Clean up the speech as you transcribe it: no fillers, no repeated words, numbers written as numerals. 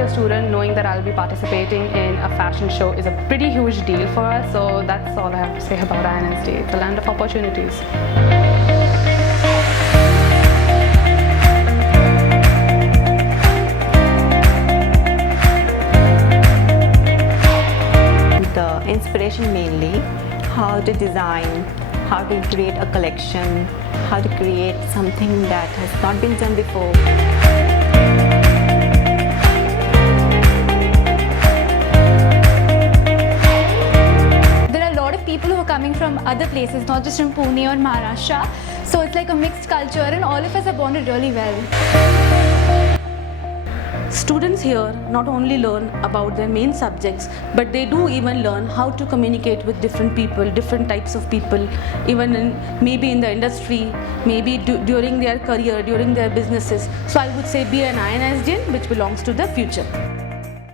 year student, knowing that I'll be participating in a fashion show is a pretty huge deal for us. So that's all I have to say about INSD. It's a land of opportunities. The inspiration mainly, how to design, how to create a collection, how to create something that has not been done before. There are a lot of people who are coming from other places, not just from Pune or Maharashtra. So it's like a mixed culture and all of us are bonded really well. Students here not only learn about their main subjects, but they do even learn how to communicate with different people, different types of people, even maybe in the industry, maybe during their career, during their businesses. So I would say be an INSDian which belongs to the future.